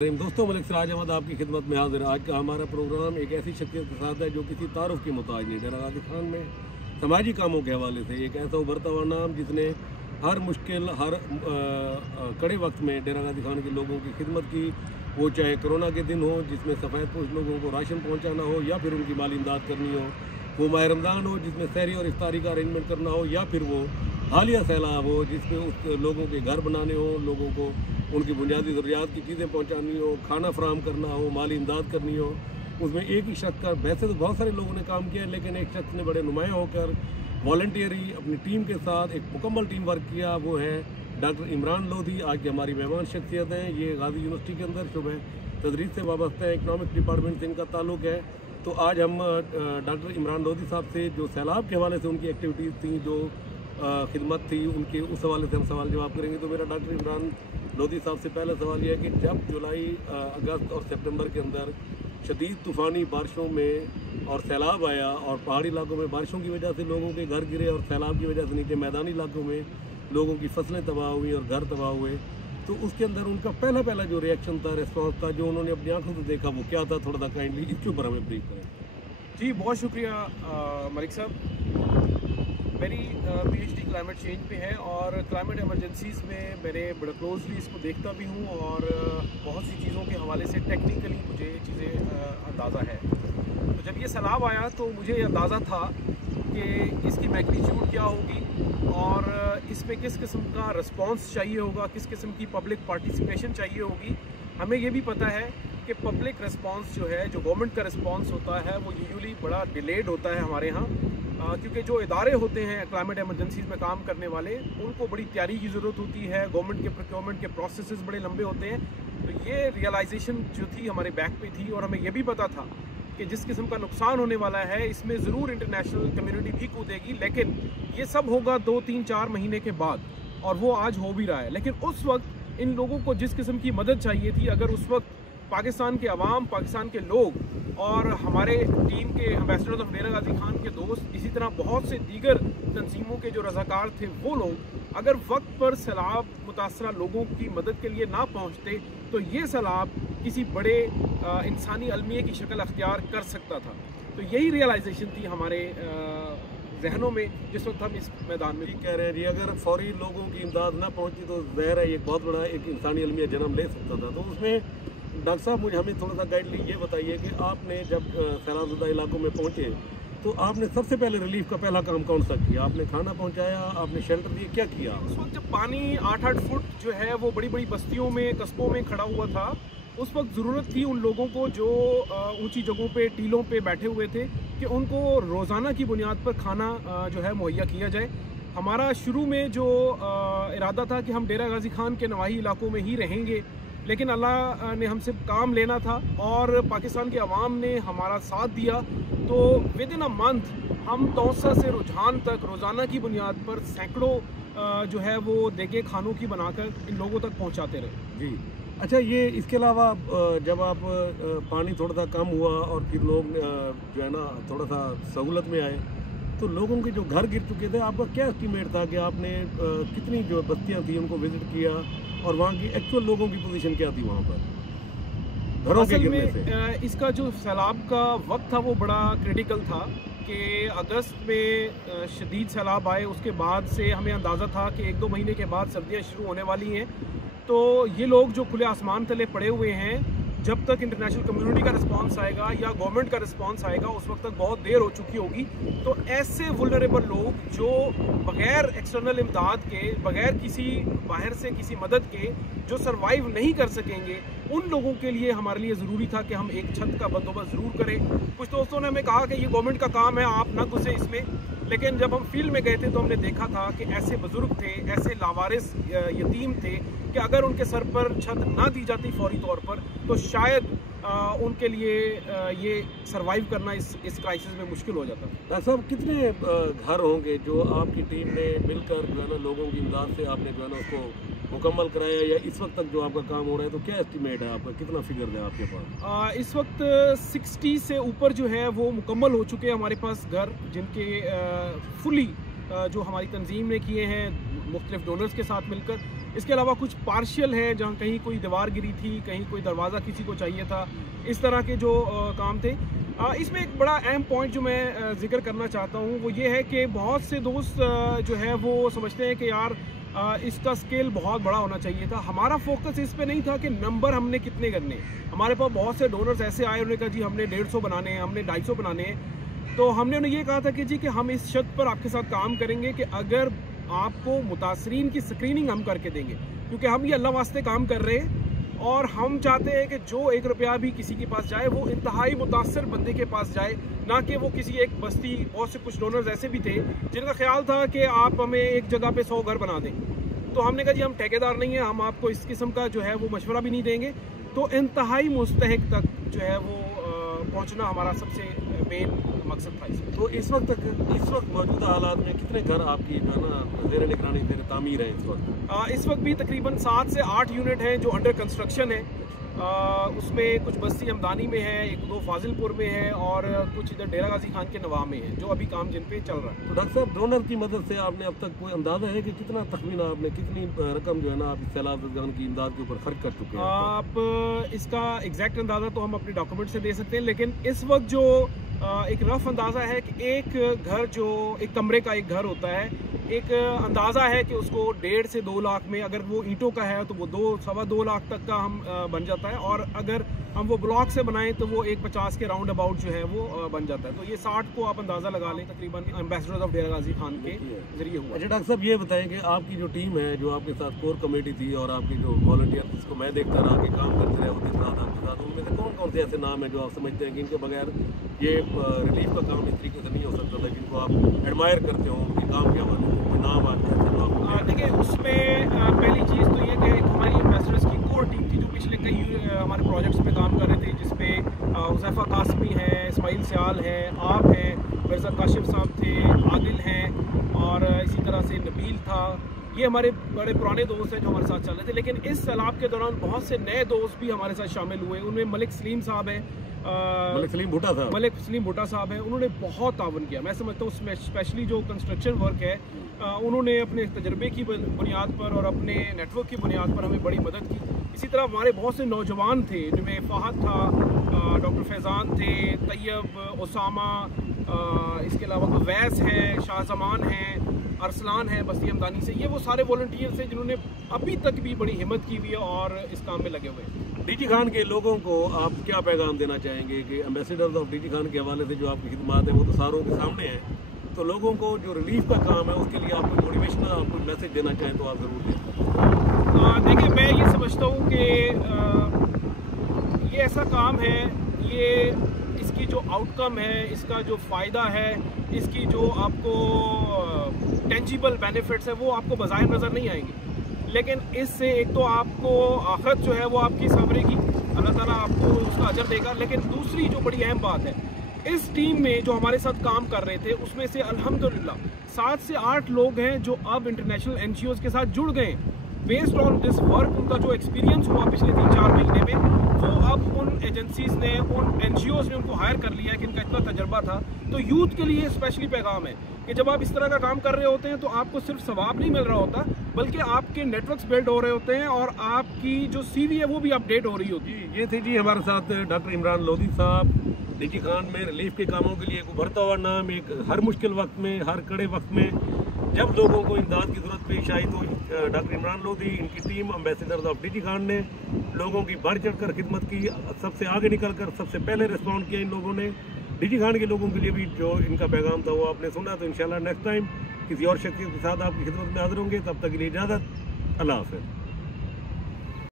दोस्तों, मलिक सिराज अहमद आपकी खिदमत में हाजिर। आज का हमारा प्रोग्राम एक ऐसी शख्सियत के साथ है जो किसी तारुफ की मोहताज नहीं। डेरा गाजी खान में समाजी कामों के हवाले से एक ऐसा उभरता हुआ नाम जिसने हर मुश्किल हर कड़े वक्त में डेरा गाजी खान के लोगों की खिदमत की। वो चाहे कोरोना के दिन हो जिसमें सफ़ेद पोश लोगों को राशन पहुँचाना हो, या फिर उनकी माली इमदाद करनी हो, वो माह रमज़ान हो जिसमें सहरी और इफ्तारी का अरेंजमेंट करना हो, या फिर वो हालिया सैलाब हो जिसमें उस लोगों के घर बनाने हो, लोगों को उनकी बुनियादी ज़रूरियात की चीज़ें पहुंचानी हो, खाना फराहम करना हो, माली इमदाद करनी हो। उसमें एक ही शख्स का, वैसे तो बहुत सारे लोगों ने काम किया है, लेकिन एक शख्स ने बड़े नुमाया होकर वॉलंटियरी अपनी टीम के साथ एक मुकम्मल टीम वर्क किया। वो है डॉक्टर इमरान लोधी। आज की हमारी मेहमान शख्सियत हैं। ये गाजी यूनिवर्सिटी के अंदर शुबह तदरीस से वाबस्ता है, इकनॉमिक्स डिपार्टमेंट से इनका ताल्लुक है। तो आज हम डॉक्टर इमरान लोधी साहब से जो सैलाब के हवाले से उनकी एक्टिविटीज़ थी, जो खिदमत थी उनके, उस हवाले से हम सवाल जवाब करेंगे। तो मेरा डॉक्टर इमरान लोधी साहब से पहला सवाल यह है कि जब जुलाई, अगस्त और सितंबर के अंदर शदीद तूफ़ानी बारिशों में और सैलाब आया और पहाड़ी इलाकों में बारिशों की वजह से लोगों के घर गिरे और सैलाब की वजह से नीचे मैदानी इलाकों में लोगों की फसलें तबाह हुई और घर तबाह हुए, तो उसके अंदर उनका पहला जो रिएक्शन था, रिस्पॉन्स था, जो उन्होंने अपनी आंखों से देखा, वो क्या था? थोड़ा सा काइंडली इसके ऊपर हमें ब्रीफ करें। जी, बहुत शुक्रिया मलिक साहब। मेरी पीएचडी क्लाइमेट चेंज पे है और क्लाइमेट इमरजेंसीज़ में मैंने बड़ा क्लोजली इसको देखता भी हूँ और बहुत सी चीज़ों के हवाले से टेक्निकली मुझे ये चीज़ें अंदाज़ा है। तो जब ये सैलाब आया तो मुझे अंदाज़ा था कि इसकी मैग्नीट्यूड क्या होगी और इसमें किस किस्म का रिस्पॉन्स चाहिए होगा, किस किस्म की पब्लिक पार्टिसिपेशन चाहिए होगी। हमें ये भी पता है कि पब्लिक रिस्पॉन्स जो है, जो गवर्नमेंट का रिस्पॉन्स होता है, वो यूजुअली बड़ा डिलेड होता है हमारे यहाँ, क्योंकि जो इदारे होते हैं क्लाइमेट इमरजेंसीज़ में काम करने वाले, उनको बड़ी तैयारी की ज़रूरत होती है। गवर्नमेंट के प्रोक्योरमेंट के प्रोसेसेस बड़े लंबे होते हैं। तो ये रियलाइजेशन जो थी हमारे बैक पे थी और हमें ये भी पता था कि जिस किस्म का नुकसान होने वाला है इसमें ज़रूर इंटरनेशनल कम्युनिटी भी कूदेगी, लेकिन ये सब होगा 2, 3, 4 महीने के बाद, और वो आज हो भी रहा है। लेकिन उस वक्त इन लोगों को जिस किस्म की मदद चाहिए थी, अगर उस वक्त पाकिस्तान के अवाम, पाकिस्तान के लोग और हमारे टीम के एम्बेसडर ऑफ डेरा गाजी खान के दोस्त, इसी तरह बहुत से दीगर तंजीमों के जो रज़ाकार थे, वो लोग अगर वक्त पर सैलाब मुतासरा लोगों की मदद के लिए ना पहुंचते तो ये सैलाब किसी बड़े इंसानी अलमिये की शक्ल अख्तियार कर सकता था। तो यही रियलाइजेशन थी हमारे जहनों में जिस वक्त हम इस मैदान में कह रहे हैं जी, अगर फौरी लोगों की इमदाद ना पहुंची तो ज़ाहिर है एक बहुत बड़ा एक इंसानी अलमिया जन्म ले सकता था। तो उसमें डॉक्टर साहब हमें थोड़ा सा गाइडली ये बताइए कि आपने जब सैलाबज़दा इलाकों में पहुंचे तो आपने सबसे पहले रिलीफ का पहला काम कौन सा किया? आपने खाना पहुंचाया, आपने शेल्टर दिए, क्या किया? उस वक्त जब पानी 8-8 फुट जो है वो बड़ी बड़ी बस्तियों में, कस्बों में खड़ा हुआ था, उस वक्त ज़रूरत थी उन लोगों को जो ऊंची जगहों पे, टीलों पे बैठे हुए थे, कि उनको रोज़ाना की बुनियाद पर खाना जो है मुहैया किया जाए। हमारा शुरू में जो इरादा था कि हम डेरा गाजी खान के नवाही इलाकों में ही रहेंगे, लेकिन अल्लाह ने हमसे काम लेना था और पाकिस्तान के अवाम ने हमारा साथ दिया। तो विद इन अ मंथ हम तौसा से रुझान तक रोज़ाना की बुनियाद पर सैकड़ों जो है वो देगे खानों की बनाकर इन लोगों तक पहुंचाते रहे। जी, अच्छा, ये इसके अलावा जब आप पानी थोड़ा सा कम हुआ और फिर लोग जो है ना थोड़ा सा सहूलत में आए, तो लोगों के जो घर गिर चुके थे, आपका क्या एस्टीमेट था कि आपने कितनी जो बस्तियां थी उनको विजिट किया और वहाँ की एक्चुअल लोगों की पोजीशन क्या थी वहाँ पर घरों के गिरने से? इसका जो सैलाब का वक्त था वो बड़ा क्रिटिकल था कि अगस्त में शदीद सैलाब आए। उसके बाद से हमें अंदाज़ा था कि 1-2 महीने के बाद सर्दियाँ शुरू होने वाली हैं। तो ये लोग जो खुले आसमान तले पड़े हुए हैं, जब तक इंटरनेशनल कम्युनिटी का रिस्पांस आएगा या गवर्नमेंट का रिस्पांस आएगा, उस वक्त तक बहुत देर हो चुकी होगी। तो ऐसे वुल्नरेबल लोग जो बग़ैर एक्सटर्नल इमदाद के, बग़ैर किसी बाहर से किसी मदद के जो सरवाइव नहीं कर सकेंगे, उन लोगों के लिए हमारे लिए ज़रूरी था कि हम एक छत का बंदोबस्त ज़रूर करें। कुछ दोस्तों ने हमें कहा कि ये गवर्नमेंट का काम है, आप ना घुसे इसमें, लेकिन जब हम फील्ड में गए थे तो हमने देखा था कि ऐसे बुज़ुर्ग थे, ऐसे लावारिस यतीम थे कि अगर उनके सर पर छत ना दी जाती फौरी तौर पर तो शायद उनके लिए ये सरवाइव करना इस क्राइसिस में मुश्किल हो जाता। डॉक्टर साहब, कितने घर होंगे जो आपकी टीम ने मिलकर जो है ना लोगों की इमदाद से आपने जो है ना उसको मुकम्मल कराया, या इस वक्त तक जो आपका काम हो रहा है, तो क्या एस्टीमेट है आपका, कितना फिगर है आपके पास? इस वक्त 60 से ऊपर जो है वो मुकम्मल हो चुके हैं हमारे पास घर, जिनके फुली जो हमारी तंजीम ने किए हैं मुख्तलिफ डोनर्स के साथ मिलकर। इसके अलावा कुछ पार्शियल है, जहाँ कहीं कोई दीवार गिरी थी, कहीं कोई दरवाज़ा किसी को चाहिए था, इस तरह के जो काम थे। इसमें एक बड़ा अहम पॉइंट जो मैं जिक्र करना चाहता हूँ वो ये है कि बहुत से दोस्त जो है वो समझते हैं कि यार इसका स्केल बहुत बड़ा होना चाहिए था। हमारा फोकस इस पे नहीं था कि नंबर हमने कितने करने। हमारे पास बहुत से डोनर्स ऐसे आए, उन्होंने कहा जी हमने 150 बनाने हैं, हमने 250 बनाने हैं। तो हमने उन्हें ये कहा था कि जी कि हम इस शर्त पर आपके साथ काम करेंगे कि अगर आपको मुतासरीन की स्क्रीनिंग हम करके देंगे, क्योंकि हम ये अल्लाह वास्ते काम कर रहे हैं और हम चाहते हैं कि जो 1 रुपया भी किसी के पास जाए वो इंतहाई मुतासर बंदे के पास जाए, ना कि वो किसी एक बस्ती। बहुत से कुछ डोनर्स ऐसे भी थे जिनका ख्याल था कि आप हमें एक जगह पे 100 घर बना दें। तो हमने कहा जी हम ठेकेदार नहीं है, हम आपको इस किस्म का जो है वो मशवरा भी नहीं देंगे। तो इंतहाई मुस्तहक तक जो है वो पहुंचना हमारा सबसे मेन मकसद था इसमें। तो इस वक्त मौजूदा हालात में कितने घर आपकी जो है ना ज़ेर निगरानी ज़ेर तामीर है इस वक्त? इस वक्त भी तकरीबन 7 से 8 यूनिट हैं जो अंडर कंस्ट्रक्शन है। उसमें कुछ बस्ती हमदानी में है, 1-2 फाजिलपुर में है और कुछ इधर डेरा गाजी खान के नवाब में है, जो अभी काम जिन पे चल रहा है। तो डॉक्टर साहब, डोनर की मदद से आपने अब तक कोई अंदाज़ा है कि कितना तखमीना आपने कितनी रकम जो है ना आप इस सैलाब ज़दगान की इमदाद के ऊपर खर्च कर चुके हैं? आप इसका एग्जैक्ट अंदाज़ा तो हम अपने डॉक्यूमेंट से दे सकते हैं, लेकिन इस वक्त जो एक रफ अंदाज़ा है कि एक घर जो एक कमरे का एक घर होता है, एक अंदाज़ा है कि उसको 1.5 से 2 लाख में, अगर वो ईंटों का है तो वो 2-2.25 लाख तक का हम बन जाता है, और अगर हम वो ब्लॉक से बनाएं तो वो 1.50 के राउंड अबाउट जो है वो बन जाता है। तो ये 60 को आप अंदाज़ा लगा लें तकरीबन एम्बेसडर्स ऑफ डेरा गाजी खान के जरिए हुआ। अच्छा डॉक्टर साहब, ये बताएं कि आपकी जो टीम है, जो आपके साथ कोर कमेटी थी और आपके जो वॉलंटियर जिसको मैं देखता रहा कि काम करते रहे होते साथ आपके साथ, उनमें से कौन कौन से ऐसे नाम हैं जो आप समझते हैं कि इनके बगैर ये रिलीफ का काम इस तरीके से नहीं हो सकता था, जिनको आप एडमायर करते हो उनके काम के हवाले से? कोई नाम आते हैं? देखिए, उसमें पहली चीज़ तो ये कि हमारी एम्बेसडर्स की कोर टीम थी जो पिछले कई हमारे प्रोजेक्ट्स पे काम कर रहे थे, जिसमें हुज़ैफा कासमी है, इस्माइल सियाल है, आप हैं, मिर्ज़ा काशिफ साहब थे, आदिल हैं, और इसी तरह से नबील था। ये हमारे बड़े पुराने दोस्त हैं जो हमारे साथ चल रहे थे। लेकिन इस सैलाब के दौरान बहुत से नए दोस्त भी हमारे साथ शामिल हुए। उनमें मलिक सलीम साहब हैं, मलिक सलीम भुट्टा साहब हैं, उन्होंने बहुत तावन किया। मैं समझता हूँ उसमें स्पेशली जो कंस्ट्रक्शन वर्क है, उन्होंने अपने तजर्बे की बुनियाद पर और अपने नेटवर्क की बुनियाद पर हमें बड़ी मदद की। इसी तरह हमारे बहुत से नौजवान थे, जिनमें फ़हद था, डॉक्टर फैज़ान थे, तैयब, उसामा, इसके अलावा अवैस है, शाहजमान हैं, अरसलान है बस्ती हमदानी से। ये वो सारे वॉलंटियर्स हैं जिन्होंने अभी तक भी बड़ी हिम्मत की हुई है और इस काम में लगे हुए हैं। डीजी खान के लोगों को आप क्या पैगाम देना चाहेंगे कि एम्बेसडर्स ऑफ डीजी खान के हवाले से जो आपकी खिदमत है वो तो सारों के सामने है, तो लोगों को जो रिलीफ का काम है उसके लिए आप कोई मोटिवेशनल आप कोई मैसेज देना चाहें तो आप ज़रूर दें? देखिए, मैं ये समझता हूँ कि ये ऐसा काम है, ये इसकी जो आउटकम है, इसका जो फ़ायदा है, इसकी जो आपको टेंजिबल बेनिफिट्स है वो आपको बाज़ाहिर नज़र नहीं आएंगे, लेकिन इससे एक तो आपको आखिरत जो है वो आपकी संवरेगी, अल्लाह ताला आपको उसका अजर देगा। लेकिन दूसरी जो बड़ी अहम बात है, इस टीम में जो हमारे साथ काम कर रहे थे उसमें से अल्हम्दुलिल्लाह 7 से 8 लोग हैं जो अब इंटरनेशनल NGOs के साथ जुड़ गए हैं। बेस्ड ऑन दिस वर्क, उनका जो एक्सपीरियंस हुआ पिछले 3-4 महीने में, वो अब उन एजेंसीज ने, उन NGOs ने उनको हायर कर लिया है कि इनका इतना तजर्बा था। तो यूथ के लिए स्पेशली पैगाम है कि जब आप इस तरह का काम कर रहे होते हैं तो आपको सिर्फ सवाब नहीं मिल रहा होता, बल्कि आपके नेटवर्क्स बिल्ड हो रहे होते हैं और आपकी जो CV है वो भी अपडेट हो रही होती है। ये थे जी हमारे साथ डॉक्टर इमरान लोधी साहब, डीजी खान में रिलीफ के कामों के लिए एक उभरता हुआ नाम। एक हर मुश्किल वक्त में, हर कड़े वक्त में जब लोगों को इमदाद की ज़रूरत पेश आई तो डॉक्टर इमरान लोधी, इनकी team, ambassadors of DG Khan ने लोगों की बढ़ चढ़ कर खिदमत की। सबसे आगे निकल कर सबसे पहले रिस्पॉन्ड किया इन लोगों ने। डीजी खान के लोगों के लिए भी जो इनका पैगाम था वो आपने सुना। तो इंशाल्लाह नेक्स्ट टाइम किसी और शख्सियत के साथ आपकी खिदमत में हाजिर होंगे। तब तक के लिए इजाज़त, अल्लाह हाफ़िज़।